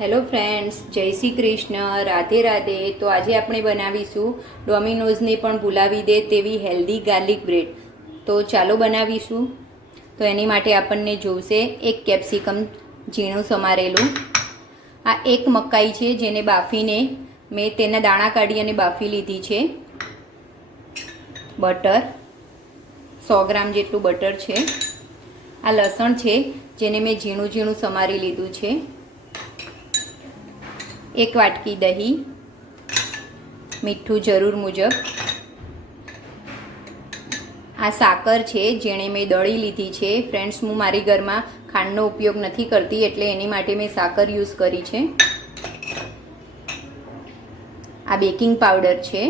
Hello friends, જય શ્રી કૃષ્ણ, રાધે રાધે. તો આજે આપણે બનાવીશું ડોમિનોઝને પણ ભૂલાવી દે તેવી હેલ્ધી ગાર્લિક બ્રેડ. તો ચાલો બનાવીશું. તો એની માટે આપણને જોઈશે એક કેપ્સિકમ ઝીણું સમારેલું, આ એક મકાઈ છે જેને બાફીને મેં તેના દાણા કાઢી અને બાફી લીધી છે, બટર 100 ગ્રામ જેટલું બટર છે, આ લસણ છે જેને મેં ઝીણું ઝીણું સમારી લીધું છે, 1 વાટકી દહીં, મીઠું જરૂર મુજબ, આ સાકર છે જેણે મેં દળી લીધી છે. ફ્રેન્ડ્સ, હું મારી ઘરમાં ખાંડનો ઉપયોગ નથી કરતી એટલે એની માટે મેં સાકર યુઝ કરી છે. આ બેકિંગ પાવડર છે,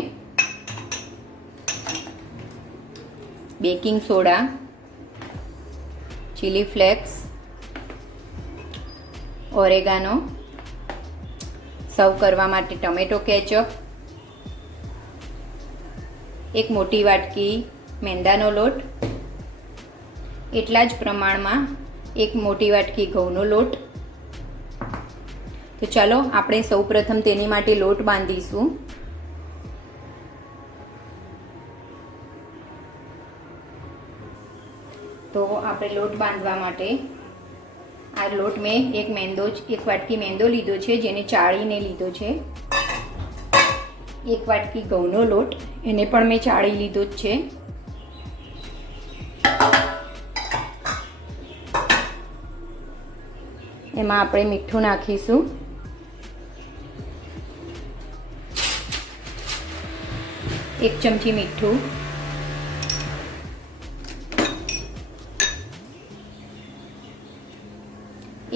baking soda, chilli flakes, oregano, serve કરવા માટે ટમેટો કેચઅપ, 1 મોટી વાટકી મેંદાનો લોટ, એટલા જ પ્રમાણમાં 1 મોટી વાટકી ઘઉંનો લોટ. તો ચાલો આપણે સૌપ્રથમ તેની માટે લોટ બાંધીશું. તો આપણે લોટ બાંધવા માટે આ લોટ મેં 1 વાટકી મેંદો લીધો છે જેને ચાળીને લીધો છે, 1 વાટકી ઘઉંનો લોટ એને પણ મેં ચાળી લીધો જ છે, એમાં આપણે મીઠું નાખીશું, 1 ચમચી મીઠું,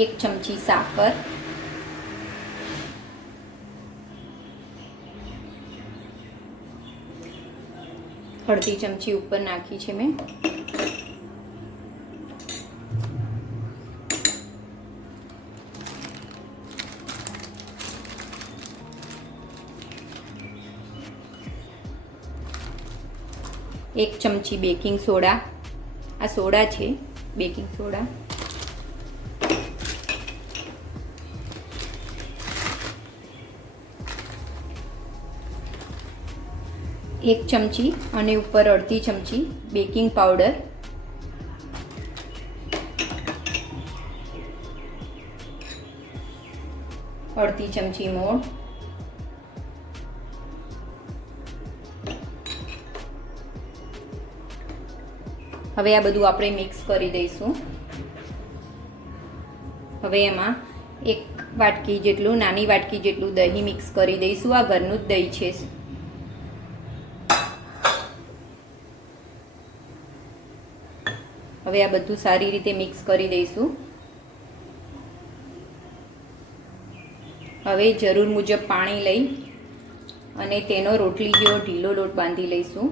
1 ચમચી સાકર, અડધી ચમચી ઉપર નાખી છે મેં, એક ચમચી બેકિંગ સોડા, આ સોડા છે બેકિંગ સોડા, 1 ચમચી અને ઉપર અડધી ચમચી બેકિંગ પાવડર, અડધી ચમચી મોણ, હવે આ બધું આપણે મિક્સ કરી દઈશું. હવે એમાં 1 વાટકી જેટલું, નાની વાટકી જેટલું દહીં મિક્સ કરી દઈશું. આ ઘરનું જ દહીં છે. હવે આ બધું સારી રીતે મિક્સ કરી દઈશું. હવે જરૂર મુજબ પાણી લઈ અને તેનો રોટલી જેવો ઢીલો લોટ બાંધી લઈશું.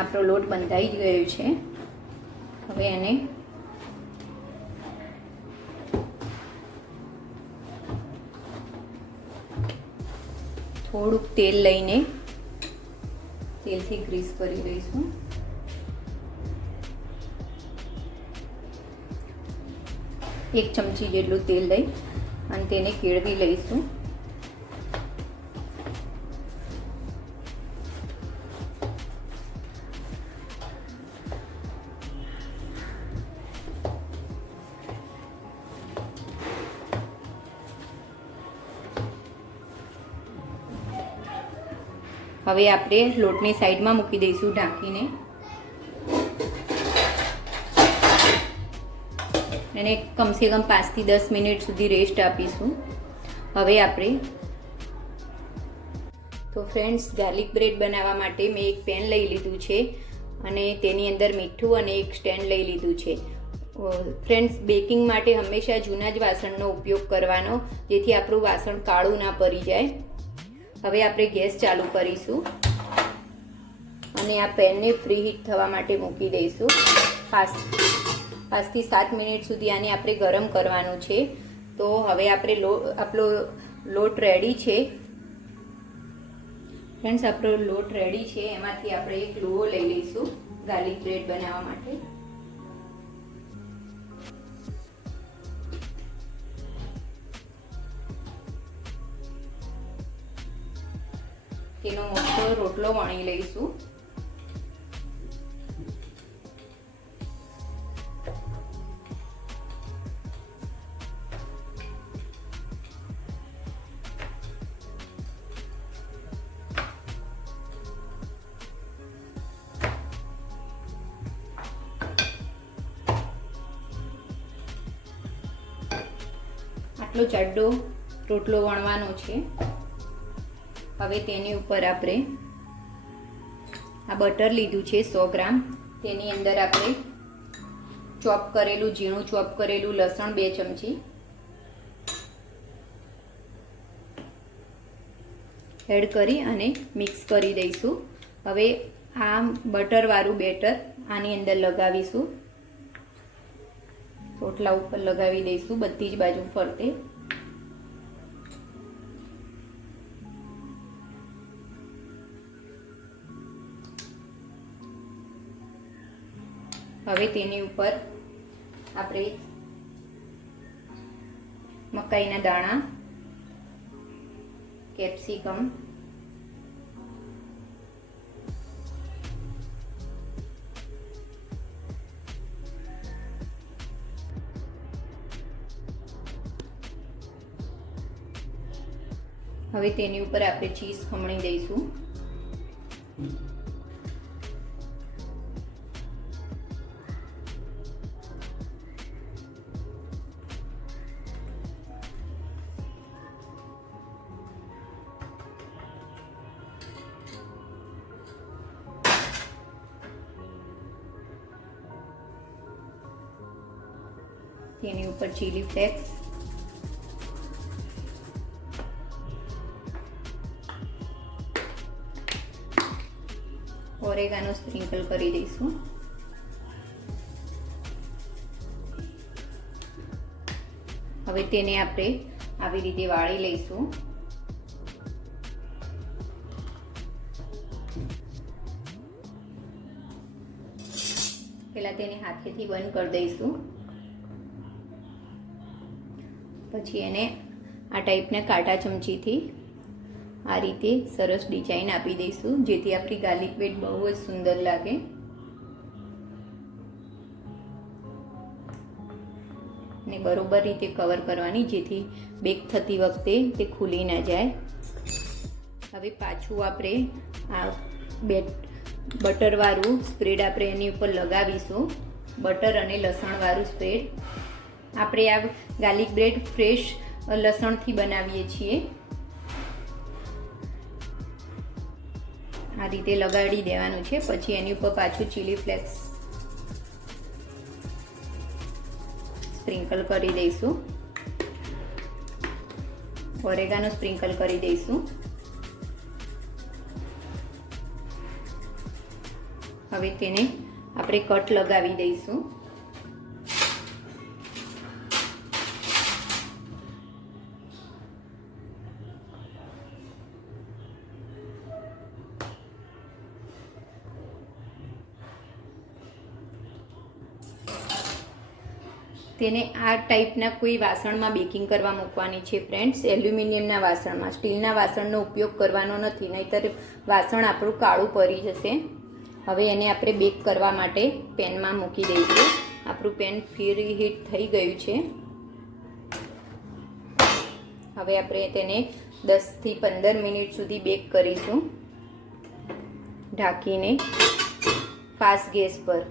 આપણો લોટ બંધાઈ ગયો છે. હવે એને થોડુંક તેલ લઈને તેલથી ગ્રીસ કરી દઈશું. એક ચમચી જેટલું તેલ લઈ અને તેને કેળવી લઈશું. હવે આપણે લોટને સાઈડમાં મૂકી દઈશું ઢાંકીને, અને કમસે કમ 5 થી 10 મિનિટ સુધી રેસ્ટ આપીશું. હવે આપણે તો ફ્રેન્ડ્સ, ગાર્લિક બ્રેડ બનાવવા માટે મેં એક પેન લઈ લીધું છે અને તેની અંદર મીઠું અને એક સ્ટેન્ડ લઈ લીધું છે. ફ્રેન્ડ્સ, બેકિંગ માટે હંમેશા જૂના જ વાસણનો ઉપયોગ કરવાનો, જેથી આપણું વાસણ કાળું ના પડી જાય. હવે આપણે ગેસ ચાલુ કરીશું અને આ પેનને પ્રી હીટ થવા માટે મૂકી દઈશું. 5 થી 7 મિનિટ સુધી આને આપણે ગરમ કરવાનું છે. તો હવે આપણે આપણો લોટ રેડી છે. ફ્રેન્ડ્સ, આપણો લોટ રેડી છે. એમાંથી આપણે એક લુઓ લઈ લઈશું ગાર્લિક બ્રેડ બનાવવા માટે. તેનો મોટો રોટલો વણી લઈશું. આટલો જાડો રોટલો વણવાનો છે. હવે તેની ઉપર આપણે આ બટર લીધું છે 100 ગ્રામ. તેની અંદર આપણે ચોપ કરેલું, ઝીણું ચોપ કરેલું લસણ 2 ચમચી એડ કરી અને મિક્સ કરી દઈશું. હવે આ બટરવાળું બેટર આની અંદર લગાવીશું. રોટલા ઉપર લગાવી દઈશું બધી જ બાજુ ફરતે. હવે તેની ઉપર આપણે મકાઈના દાણા, કેપ્સિકમ, હવે તેની ઉપર આપણે ચીઝ ખમણી દઈશું. તેની ઉપર ચીલી ફ્લેક્સ, ઓરેગાનો સ્પ્રિંકલ કરી દઈશું. હવે તેને આપણે આવી રીતે વાળી લઈશું. પહેલા તેને હાથેથી બંધ કરી દઈશું. પછી એને આ ટાઈપના કાંટા ચમચીથી આ રીતે સરસ ડિઝાઇન આપી દઈશું, જેથી આપણી ગાર્લિક બ્રેડ બહુ જ સુંદર લાગે. ને બરોબર રીતે કવર કરવાની, જેથી બેક થતી વખતે તે ખુલી ના જાય. હવે પાછું આપણે આ બટરવાળું સ્પ્રેડ આપણે એની ઉપર લગાવીશું. બટર અને લસણવાળું સ્પ્રેડ. આપણે આ ગાર્લિક બ્રેડ ફ્રેશ લસણથી બનાવીએ છીએ. આ રીતે લગાડી દેવાનું છે. પછી એની ઉપર પાછું ચીલી ફ્લેક્સ સ્પ્રિંકલ કરી દઈશું. ઓરેગાનો સ્પ્રિંકલ કરી દઈશું. હવે તેને આપણે કટ લગાવી દઈશું. તેને આ ટાઈપના કોઈ વાસણમાં બેકિંગ કરવા મૂકવાની છે ફ્રેન્ડ્સ. એલ્યુમિનિયમના વાસણમાં, સ્ટીલના વાસણનો ઉપયોગ કરવાનો નથી, નહીંતર વાસણ આપણું કાળું પડી જશે. હવે એને આપણે બેક કરવા માટે પેનમાં મૂકી દઈશું. આપણું પેન ફ્રી હીટ થઈ ગયું છે. હવે આપણે તેને 10 થી 15 મિનિટ સુધી બેક કરીશું, ઢાંકીને ફાસ્ટ ગેસ પર.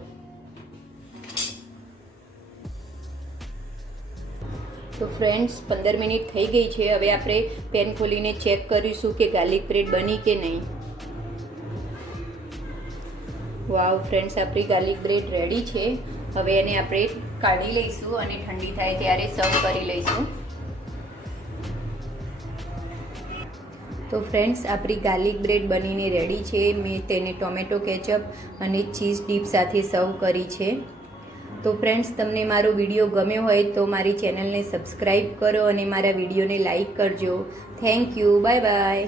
તો ફ્રેન્ડ્સ 15 મિનિટ થઈ ગઈ છે. હવે આપણે પેન ખોલીને ચેક કરીશું કે ગાર્લિક બ્રેડ બની કે નહીં. વાવ ફ્રેન્ડ્સ, આપણી ગાર્લિક બ્રેડ રેડી છે. હવે એને આપણે કાઢી લઈશું અને ઠંડી થાય ત્યારે સર્વ કરી લઈશું. તો ફ્રેન્ડ્સ, આપણી ગાર્લિક બ્રેડ બનીને રેડી છે. મેં તેને ટોમેટો કેચઅપ અને ચીઝ ડીપ સાથે સર્વ કરી છે. તો ફ્રેન્ડ્સ, તમને મારો વિડીયો ગમ્યો હોય તો મારી ચેનલને સબસ્ક્રાઈબ કરો અને મારા વિડીયોને લાઈક કરજો. Thank you. Bye bye.